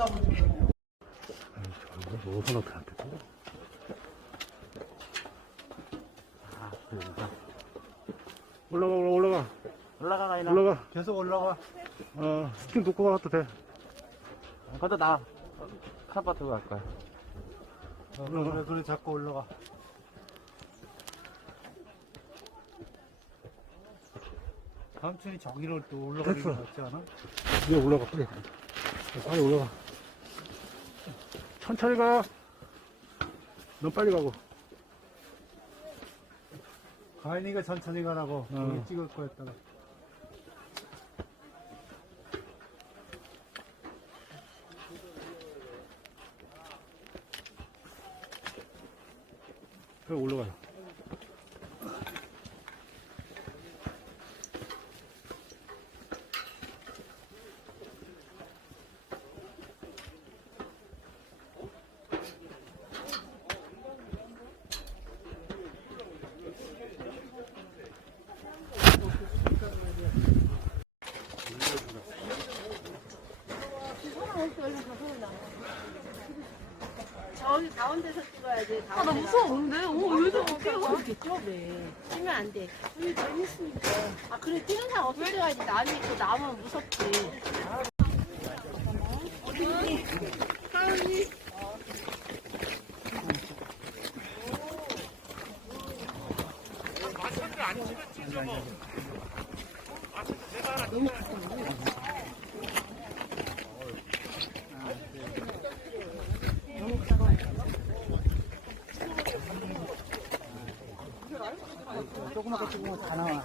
다른 데로 갔었나 보지. 뭐선 어떻게 안 돼? 올라가 올라가 올라가 올라가 가이나. 올라가 계속 올라가. 어 스킨 놓고 가도 돼 근데 나 카바트 갈 거야. 어, 그래 그래 자꾸 올라가. 삼촌이 저기로 또 올라가는 거. 같지 않아? 이제 올라가 빨리 빨리 올라가 천천히 가 넌 빨리 가고 가인이가 천천히 가라고 어. 찍을 거였다가. 그래 올라가요 저기 가운데서 찍어야지. 아, 나 무서운데? 어, 왜저 어떻게 이렇게 뛰어래. 뛰면 안 돼. 우리 재밌으니까. 아, 그래, 뛰는 사람 없을 때 가야지. 남이 있고 나면 무섭지. 조그맣게 찍으면 다 나와.